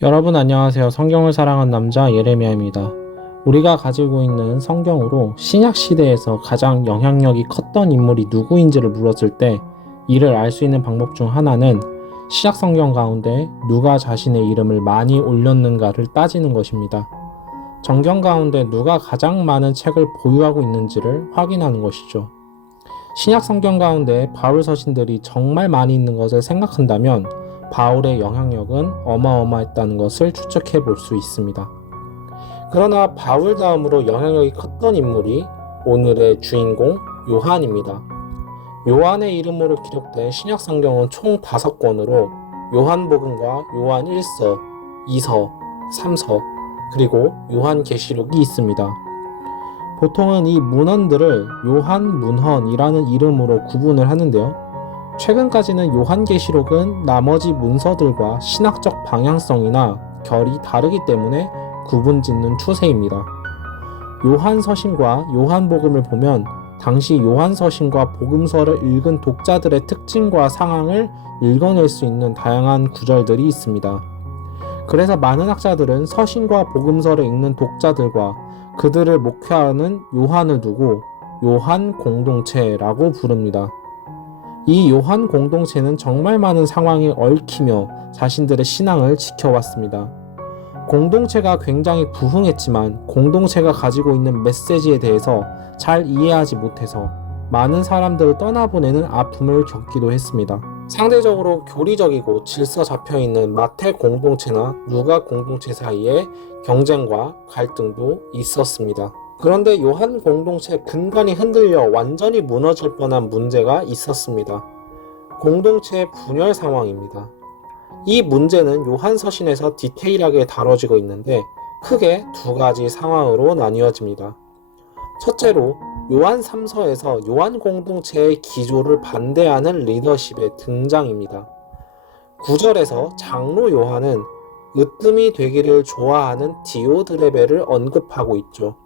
여러분 안녕하세요. 성경을 사랑한 남자 예레미야입니다. 우리가 가지고 있는 성경으로 신약 시대에서 가장 영향력이 컸던 인물이 누구인지를 물었을 때 이를 알 수 있는 방법 중 하나는 신약 성경 가운데 누가 자신의 이름을 많이 올렸는가를 따지는 것입니다. 정경 가운데 누가 가장 많은 책을 보유하고 있는지를 확인하는 것이죠. 신약 성경 가운데 바울 서신들이 정말 많이 있는 것을 생각한다면 바울의 영향력은 어마어마했다는 것을 추측해 볼 수 있습니다. 그러나 바울 다음으로 영향력이 컸던 인물이 오늘의 주인공 요한입니다. 요한의 이름으로 기록된 신약 성경은 총 5권으로 요한복음과 요한 1서, 2서, 3서, 그리고 요한 계시록이 있습니다. 보통은 이 문헌들을 요한 문헌이라는 이름으로 구분을 하는데요. 최근까지는 요한계시록은 나머지 문서들과 신학적 방향성이나 결이 다르기 때문에 구분 짓는 추세입니다. 요한서신과 요한복음을 보면 당시 요한서신과 복음서를 읽은 독자들의 특징과 상황을 읽어낼 수 있는 다양한 구절들이 있습니다. 그래서 많은 학자들은 서신과 복음서를 읽는 독자들과 그들을 목회하는 요한을 두고 요한 공동체라고 부릅니다. 이 요한 공동체는 정말 많은 상황에 얽히며 자신들의 신앙을 지켜왔습니다. 공동체가 굉장히 부흥했지만 공동체가 가지고 있는 메시지에 대해서 잘 이해하지 못해서 많은 사람들을 떠나보내는 아픔을 겪기도 했습니다. 상대적으로 교리적이고 질서 잡혀 있는 마태 공동체나 누가 공동체 사이에 경쟁과 갈등도 있었습니다. 그런데 요한 공동체 근간이 흔들려 완전히 무너질 뻔한 문제가 있었습니다. 공동체 분열 상황입니다. 이 문제는 요한 서신에서 디테일하게 다뤄지고 있는데 크게 두 가지 상황으로 나뉘어집니다. 첫째로 요한 3서에서 요한 공동체의 기조를 반대하는 리더십의 등장입니다. 9절에서 장로 요한은 으뜸이 되기를 좋아하는 디오드레베를 언급하고 있죠.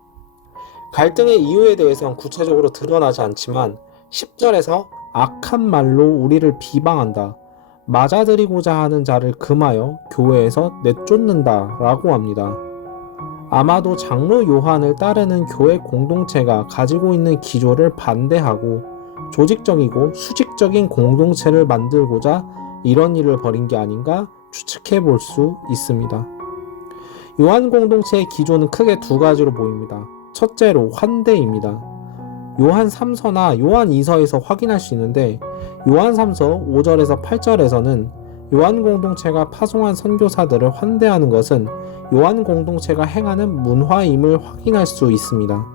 갈등의 이유에 대해서는 구체적으로 드러나지 않지만 10절에서 악한 말로 우리를 비방한다. 맞아들이고자 하는 자를 금하여 교회에서 내쫓는다 라고 합니다. 아마도 장로 요한을 따르는 교회 공동체가 가지고 있는 기조를 반대하고 조직적이고 수직적인 공동체를 만들고자 이런 일을 벌인 게 아닌가 추측해 볼 수 있습니다. 요한 공동체의 기조는 크게 두 가지로 보입니다. 첫째로 환대입니다. 요한 3서나 요한 2서에서 확인할 수 있는데 요한 3서 5절에서 8절에서는 요한 공동체가 파송한 선교사들을 환대하는 것은 요한 공동체가 행하는 문화임을 확인할 수 있습니다.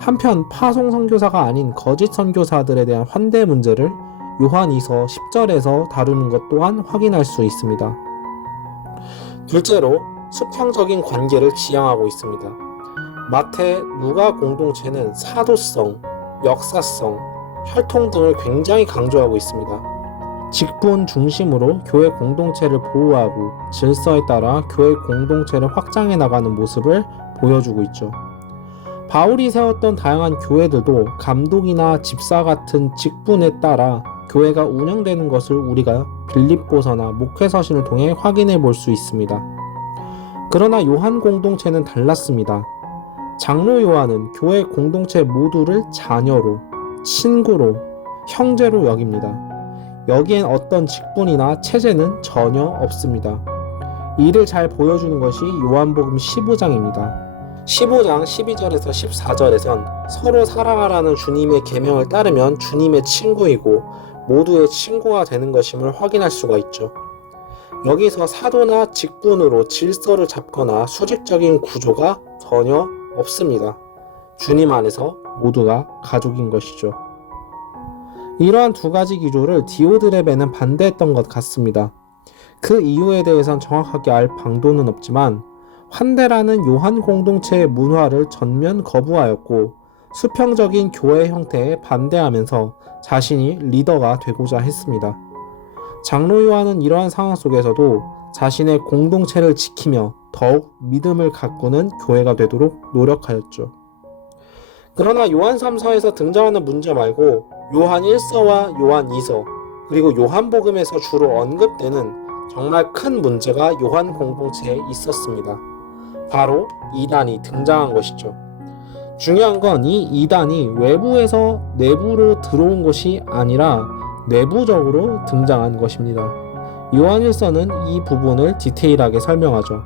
한편 파송 선교사가 아닌 거짓 선교사들에 대한 환대 문제를 요한 2서 10절에서 다루는 것 또한 확인할 수 있습니다. 둘째로 수평적인 관계를 지향하고 있습니다. 마태, 누가 공동체는 사도성, 역사성, 혈통 등을 굉장히 강조하고 있습니다. 직분 중심으로 교회 공동체를 보호하고 질서에 따라 교회 공동체를 확장해 나가는 모습을 보여주고 있죠. 바울이 세웠던 다양한 교회들도 감독이나 집사 같은 직분에 따라 교회가 운영되는 것을 우리가 빌립보서나 목회서신을 통해 확인해 볼 수 있습니다. 그러나 요한 공동체는 달랐습니다. 장로 요한은 교회 공동체 모두를 자녀로, 친구로, 형제로 여깁니다. 여기엔 어떤 직분이나 체제는 전혀 없습니다. 이를 잘 보여주는 것이 요한복음 15장입니다. 15장 12절에서 14절에선 서로 사랑하라는 주님의 계명을 따르면 주님의 친구이고 모두의 친구가 되는 것임을 확인할 수가 있죠. 여기서 사도나 직분으로 질서를 잡거나 수직적인 구조가 전혀 없습니다. 주님 안에서 모두가 가족인 것이죠. 이러한 두 가지 기조를 디오드레베는 반대했던 것 같습니다. 그 이유에 대해선 정확하게 알 방도는 없지만 환대라는 요한 공동체의 문화를 전면 거부하였고 수평적인 교회 형태에 반대하면서 자신이 리더가 되고자 했습니다. 장로 요한은 이러한 상황 속에서도 자신의 공동체를 지키며 더욱 믿음을 가꾸는 교회가 되도록 노력하였죠. 그러나 요한 3서에서 등장하는 문제 말고 요한 1서와 요한 2서 그리고 요한복음에서 주로 언급되는 정말 큰 문제가 요한 공동체에 있었습니다. 바로 이단이 등장한 것이죠. 중요한 건 이 이단이 외부에서 내부로 들어온 것이 아니라 내부적으로 등장한 것입니다. 요한일서는 이 부분을 디테일하게 설명하죠.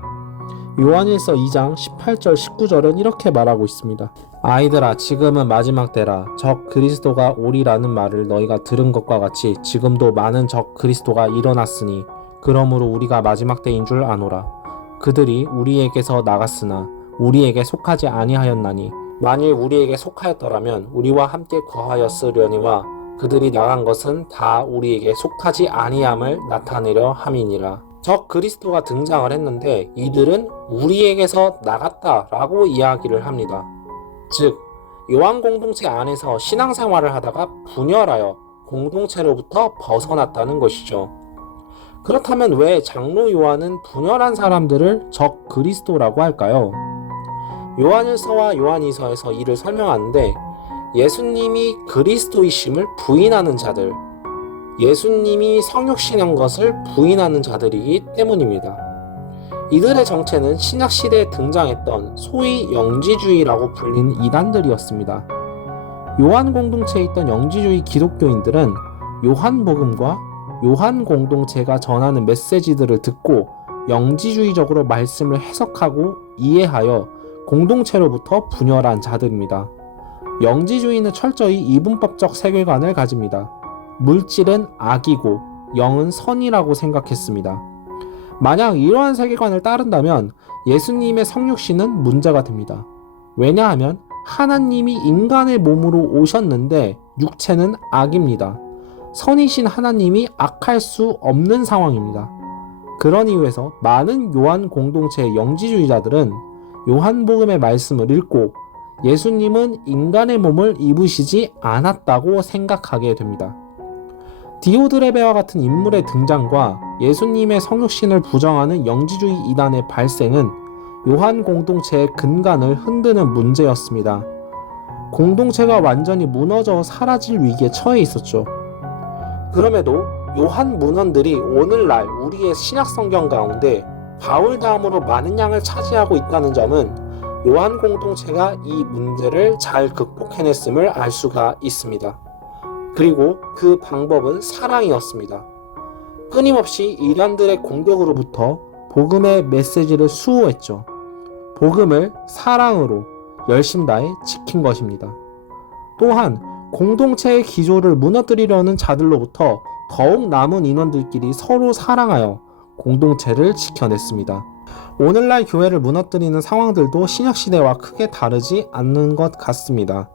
요한일서 2장 18절 19절은 이렇게 말하고 있습니다. 아이들아 지금은 마지막 때라 적 그리스도가 오리라는 말을 너희가 들은 것과 같이 지금도 많은 적 그리스도가 일어났으니 그러므로 우리가 마지막 때인 줄 아노라 그들이 우리에게서 나갔으나 우리에게 속하지 아니하였나니 만일 우리에게 속하였더라면 우리와 함께 거하였으려니와 그들이 나간 것은 다 우리에게 속하지 아니함을 나타내려 함이니라. 적 그리스도가 등장을 했는데 이들은 우리에게서 나갔다라고 이야기를 합니다. 즉 요한 공동체 안에서 신앙생활을 하다가 분열하여 공동체로부터 벗어났다는 것이죠. 그렇다면 왜 장로 요한은 분열한 사람들을 적 그리스도라고 할까요? 요한일서와 요한이서에서 이를 설명하는데 예수님이 그리스도이심을 부인하는 자들, 예수님이 성육신한 것을 부인하는 자들이기 때문입니다. 이들의 정체는 신약 시대에 등장했던 소위 영지주의라고 불린 이단들이었습니다. 요한 공동체에 있던 영지주의 기독교인들은 요한복음과 요한 공동체가 전하는 메시지들을 듣고 영지주의적으로 말씀을 해석하고 이해하여 공동체로부터 분열한 자들입니다. 영지주의는 철저히 이분법적 세계관을 가집니다. 물질은 악이고 영은 선이라고 생각했습니다. 만약 이러한 세계관을 따른다면 예수님의 성육신은 문제가 됩니다. 왜냐하면 하나님이 인간의 몸으로 오셨는데 육체는 악입니다. 선이신 하나님이 악할 수 없는 상황입니다. 그런 이유에서 많은 요한 공동체의 영지주의자들은 요한복음의 말씀을 읽고 예수님은 인간의 몸을 입으시지 않았다고 생각하게 됩니다. 디오드레베와 같은 인물의 등장과 예수님의 성육신을 부정하는 영지주의 이단의 발생은 요한 공동체의 근간을 흔드는 문제였습니다. 공동체가 완전히 무너져 사라질 위기에 처해 있었죠. 그럼에도 요한 문헌들이 오늘날 우리의 신약 성경 가운데 바울 다음으로 많은 양을 차지하고 있다는 점은 요한 공동체가 이 문제를 잘 극복해냈음을 알 수가 있습니다. 그리고 그 방법은 사랑이었습니다. 끊임없이 이란들의 공격으로부터 복음의 메시지를 수호했죠. 복음을 사랑으로 열심 다해 지킨 것입니다. 또한 공동체의 기조를 무너뜨리려는 자들로부터 더욱 남은 인원들끼리 서로 사랑하여 공동체를 지켜냈습니다. 오늘날 교회를 무너뜨리는 상황들도 신약시대와 크게 다르지 않는 것 같습니다.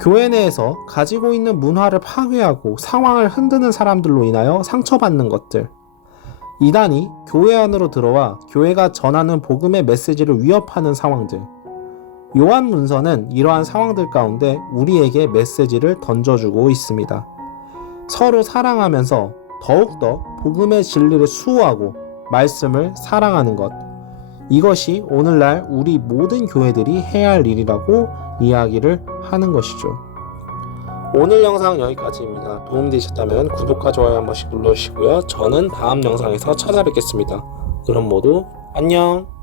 교회 내에서 가지고 있는 문화를 파괴하고 상황을 흔드는 사람들로 인하여 상처받는 것들. 이단이 교회 안으로 들어와 교회가 전하는 복음의 메시지를 위협하는 상황들. 요한 문서는 이러한 상황들 가운데 우리에게 메시지를 던져주고 있습니다. 서로 사랑하면서 더욱더 복음의 진리를 수호하고 말씀을 사랑하는 것. 이것이 오늘날 우리 모든 교회들이 해야 할 일이라고 이야기를 하는 것이죠. 오늘 영상 여기까지입니다. 도움되셨다면 구독과 좋아요 한 번씩 눌러주시고요. 저는 다음 영상에서 찾아뵙겠습니다. 그럼 모두 안녕!